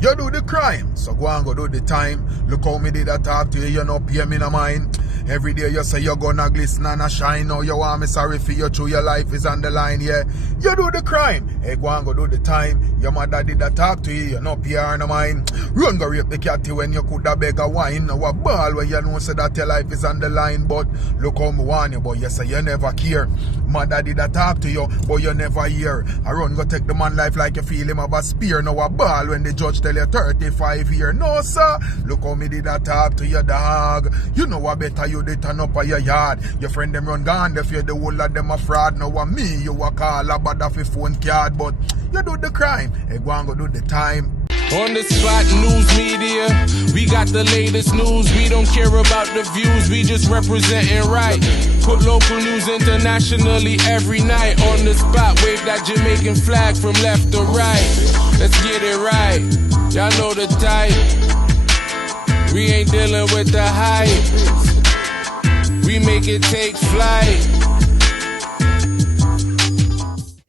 You do the crime, so go and go do the time. Look how me did a talk to you, you no pay me no mind. Every day you say you're gonna glisten and a shine. Now you want me sorry for you, through your life is on the line, yeah. You do the crime, hey, go and go do the time. Your mother did a talk to you, you no pay her no mind. Run go rape the cat when you coulda beg a wine. Now a ball when you know say that your life is on the line. But look how me want you, but you say you never care. Mother did a talk to you, but you never hear. I run go take the man life like you feel him have a spear. Now a ball when the judge tell you 35 years. No sir, look how me did a talk to your dog. You know what better you did turn up on your yard. Your friend them run gone, they fear the whole of them a fraud. Now a me you a call a bad off your phone card. But you do the crime, hey go and go do the time. On the spot news media, we got the latest news. We don't care about the views, we just representing right. Put local news internationally every night. On the spot, wave that Jamaican flag from left to right. Let's get it right, y'all know the type. We ain't dealing with the hype. We make it take flight.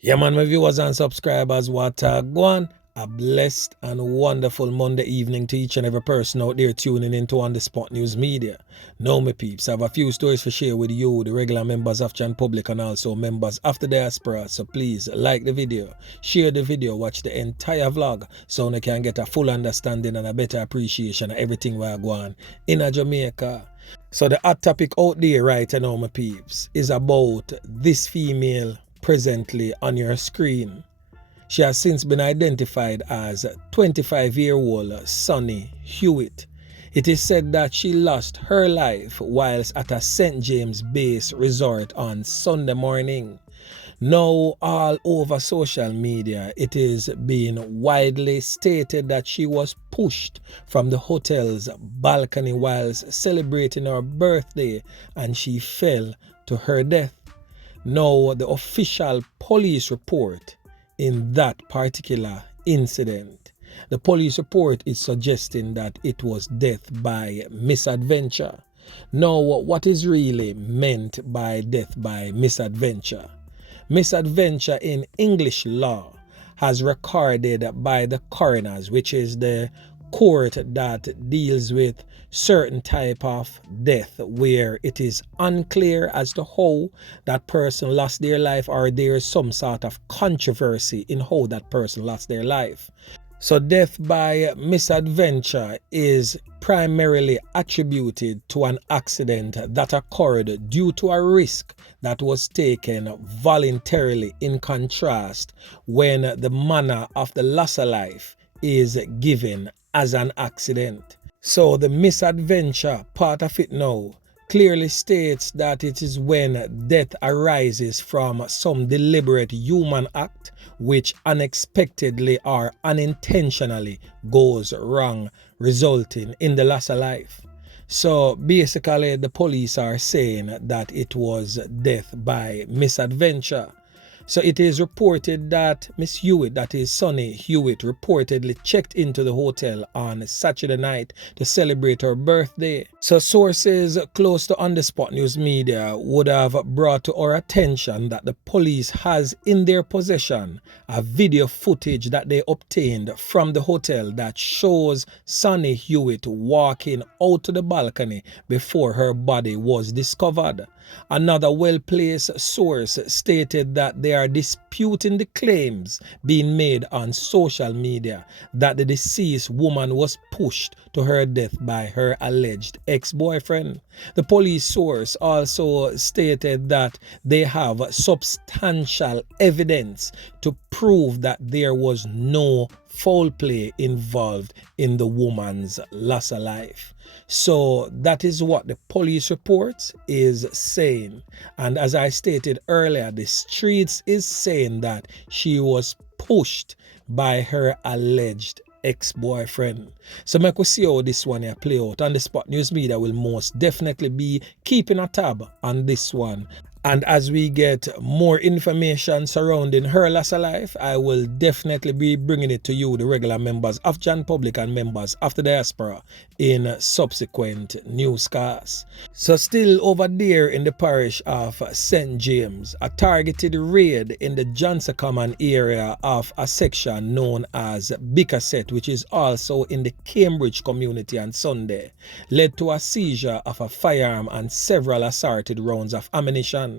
Yeah man, my viewers and subscribers, what go on? A blessed and wonderful Monday evening to each and every person out there tuning into On The Spot News Media. Now my peeps, I have a few stories to share with you, the regular members of Chan Public and also members of the diaspora. So please like the video, share the video, watch the entire vlog so you can get a full understanding and a better appreciation of everything we are going in Jamaica. So the hot topic out there right now my peeps is about this female presently on your screen. She has since been identified as 25-year-old Sony Hewitt. It is said that she lost her life whilst at a St. James base resort on Sunday morning. Now all over social media, it is being widely stated that she was pushed from the hotel's balcony whilst celebrating her birthday and she fell to her death. Now the official police report in that particular incident. The police report is suggesting that it was death by misadventure. Now, what is really meant by death by misadventure? Misadventure in English law has recorded by the coroners, which is the court that deals with certain type of death where it is unclear as to how that person lost their life or there is some sort of controversy in how that person lost their life. So death by misadventure is primarily attributed to an accident that occurred due to a risk that was taken voluntarily, in contrast when the manner of the loss of life is given as an accident. So the misadventure part of it now clearly states that it is when death arises from some deliberate human act which unexpectedly or unintentionally goes wrong, resulting in the loss of life. So basically the police are saying that it was death by misadventure. So it is reported that Miss Hewitt, that is Sony Hewitt, reportedly checked into the hotel on Saturday night to celebrate her birthday. So sources close to On The Spot News Media would have brought to our attention that the police has in their possession a video footage that they obtained from the hotel that shows Sony Hewitt walking out to the balcony before her body was discovered. Another well-placed source stated that they are disputing the claims being made on social media that the deceased woman was pushed to her death by her alleged ex-boyfriend. The police source also stated that they have substantial evidence to prove that there was no foul play involved in the woman's loss of life. So that is what the police report is saying. And as I stated earlier, the streets is saying that she was pushed by her alleged ex-boyfriend. So make we see how this one here play out. On The Spot News Media will most definitely be keeping a tab on this one And as we get more information surrounding her loss of life, I will definitely be bringing it to you, the regular members of John Public and members of the diaspora, in subsequent newscasts. So still over there in the parish of St. James, a targeted raid in the Johnson Common area of a section known as Bickerset, which is also in the Cambridge community on Sunday, led to a seizure of a firearm and several assorted rounds of ammunition.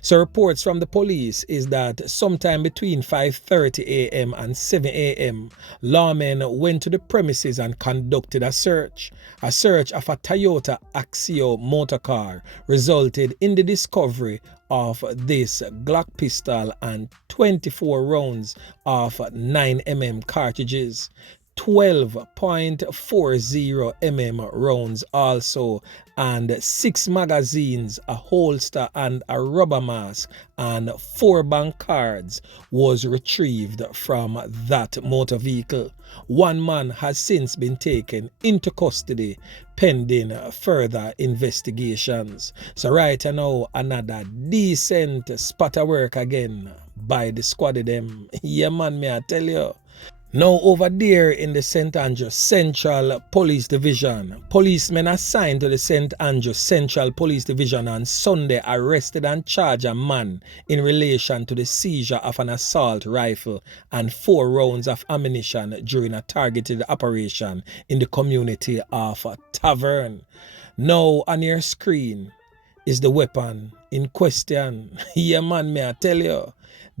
So reports from the police is that sometime between 5:30 a.m. and 7 a.m., lawmen went to the premises and conducted a search. A search of a Toyota Axio motor car resulted in the discovery of this Glock pistol and 24 rounds of 9mm cartridges. 12.40 mm rounds also, and 6 magazines, a holster and a rubber mask, and 4 bank cards was retrieved from that motor vehicle. One man has since been taken into custody pending further investigations. So right now, another decent spot of work again by the squad of them. Yeah man, me I tell you. Now over there in the St. Andrews Central Police Division, policemen assigned to the St. Andrews Central Police Division on Sunday arrested and charged a man in relation to the seizure of an assault rifle and 4 rounds of ammunition during a targeted operation in the community of Tavern. Now on your screen is the weapon in question. Yeah man, me I tell you.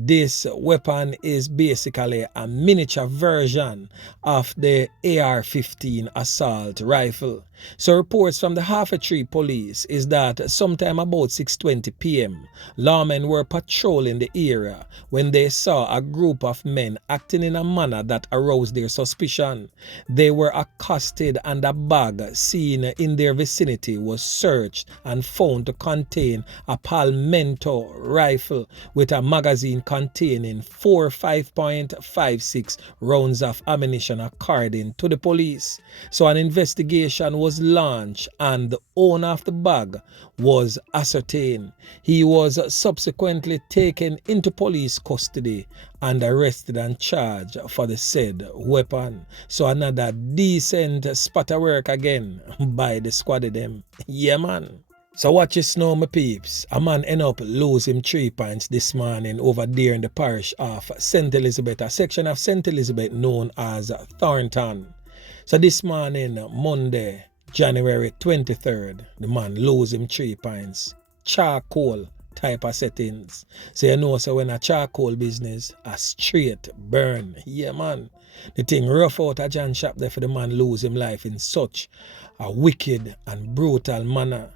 This weapon is basically a miniature version of the AR-15 assault rifle. So reports from the Half-a-Tree police is that sometime about 6:20 p.m., lawmen were patrolling the area when they saw a group of men acting in a manner that aroused their suspicion. They were accosted and a bag seen in their vicinity was searched and found to contain a Palmetto rifle with a magazine containing 4 5.56 rounds of ammunition according to the police. So an investigation was launched and the owner of the bag was ascertained. He was subsequently taken into police custody and arrested and charged for the said weapon. So another decent spot of work again by the squad of them. Yeah man. So watch this now, my peeps. A man end up losing 3 points this morning over there in the parish of St. Elizabeth, a section of St. Elizabeth known as Thornton. So this morning, Monday, January 23rd, the man losing 3 points. Charcoal type of settings. So you know, so when a charcoal business, a straight burn. Yeah man. The thing rough out a John shop there for the man lose him life in such a wicked and brutal manner.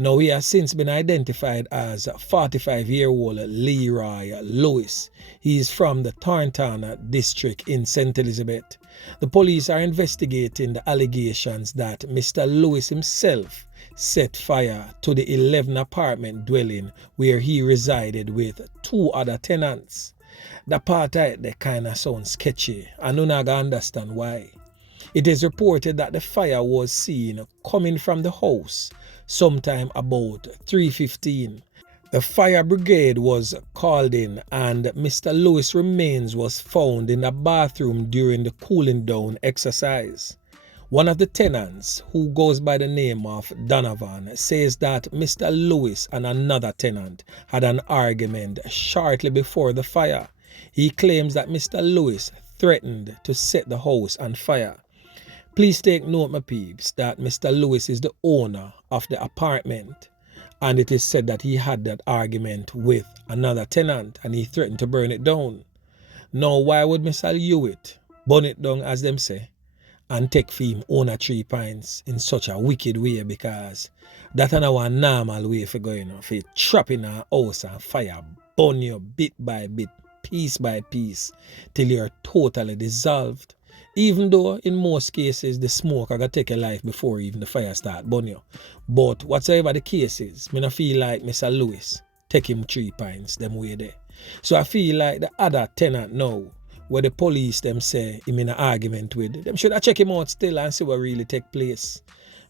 Now he has since been identified as 45-year-old Leroy Lewis. He is from the Thornton district in St. Elizabeth. The police are investigating the allegations that Mr. Lewis himself set fire to the 11 apartment dwelling where he resided with 2 other tenants. The part of it kind of sounds sketchy, and you're not going to understand why. It is reported that the fire was seen coming from the house sometime about 3:15. The fire brigade was called in and Mr. Lewis' remains was found in the bathroom during the cooling down exercise. One of the tenants, who goes by the name of Donovan, says that Mr. Lewis and another tenant had an argument shortly before the fire. He claims that Mr. Lewis threatened to set the house on fire. Please take note, my peeps, that Mr. Lewis is the owner of the apartment, and it is said that he had that argument with another tenant and he threatened to burn it down. Now, why would Mr. Hewitt burn it down, as them say, and take for him own 3 pints in such a wicked way? Because that's not a normal way for going on. For trap in a house and fire burn you bit by bit, piece by piece, till you're totally dissolved. Even though in most cases the smoke are gonna take your life before even the fire start burn you. But whatsoever the case is, me not feel like Mr. Lewis take him 3 pints them way there. So I feel like the other tenant now, where the police them say him in an argument with, them should have check him out still and see what really take place.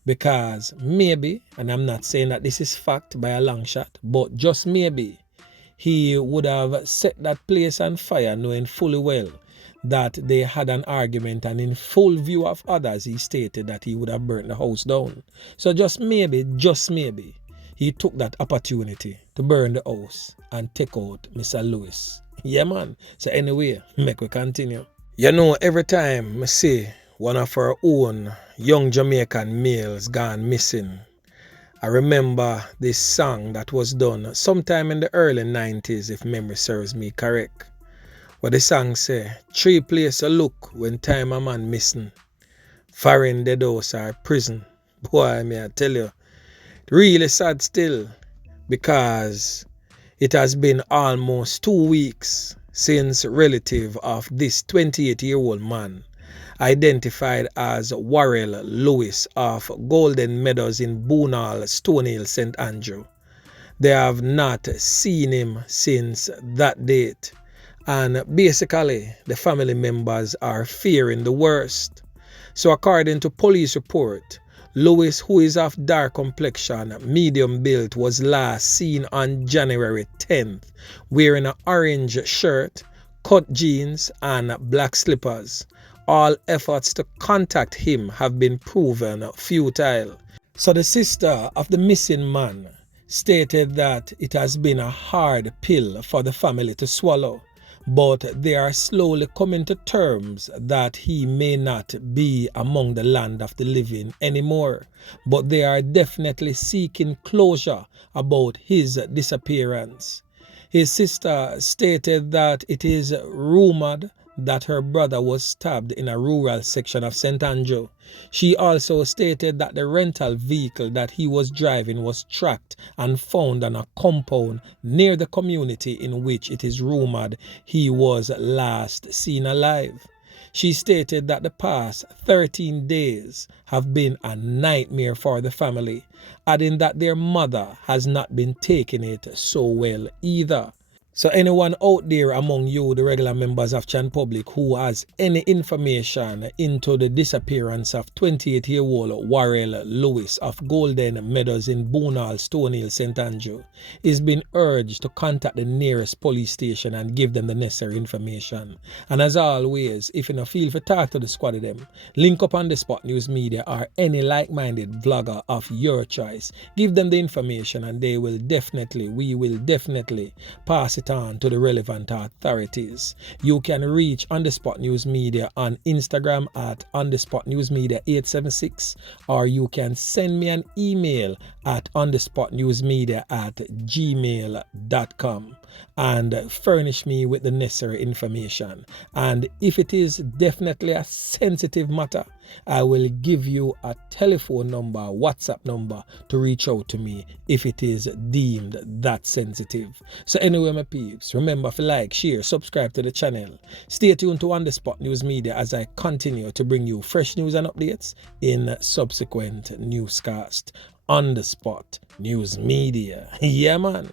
because maybe, and I'm not saying that this is fact by a long shot, but just maybe, he would have set that place on fire knowing fully well that they had an argument, and in full view of others, he stated that he would have burnt the house down. So just maybe, he took that opportunity to burn the house and take out Mr. Lewis. Yeah, man. So anyway, make we continue. You know, every time I see one of our own young Jamaican males gone missing, I remember this song that was done sometime in the early 90s, if memory serves me correct. Where the song say, 3 places to look when time a man missing. Farin, dead house or prison. Boy, may I tell you, really sad still, because it has been almost 2 weeks since relative of this 28-year-old man, identified as Warrel Lewis of Golden Meadows in Boonall, Stonehill, St. Andrew. They have not seen him since that date, and basically the family members are fearing the worst. So according to police report, Lewis, who is of dark complexion, medium build, was last seen on January 10th wearing an orange shirt, cut jeans and black slippers. All efforts to contact him have been proven futile. So the sister of the missing man stated that it has been a hard pill for the family to swallow, but they are slowly coming to terms that he may not be among the land of the living anymore, but they are definitely seeking closure about his disappearance. His sister stated that it is rumored that her brother was stabbed in a rural section of St. Andrew. She also stated that the rental vehicle that he was driving was tracked and found on a compound near the community in which it is rumored he was last seen alive. She stated that the past 13 days have been a nightmare for the family, adding that their mother has not been taking it so well either. So anyone out there among you, the regular members of Chan Public, who has any information into the disappearance of 28-year-old Warrel Lewis of Golden Meadows in Boonall, Stonehill, St. Andrew, is being urged to contact the nearest police station and give them the necessary information. And as always, if you don't feel to talk to the squad of them, link up on the Spot News Media or any like-minded vlogger of your choice. Give them the information and we will definitely pass it on to the relevant authorities. You can reach On The Spot News Media on Instagram at On The Spot News Media 876, or you can send me an email at onthespotnewsmedia@gmail.com and furnish me with the necessary information. And if it is definitely a sensitive matter, I will give you a telephone number, WhatsApp number to reach out to me if it is deemed that sensitive. So anyway, my peeps, remember to like, share, subscribe to the channel. Stay tuned to On The Spot News Media as I continue to bring you fresh news and updates in subsequent newscast. On The Spot News Media. Yeah, man.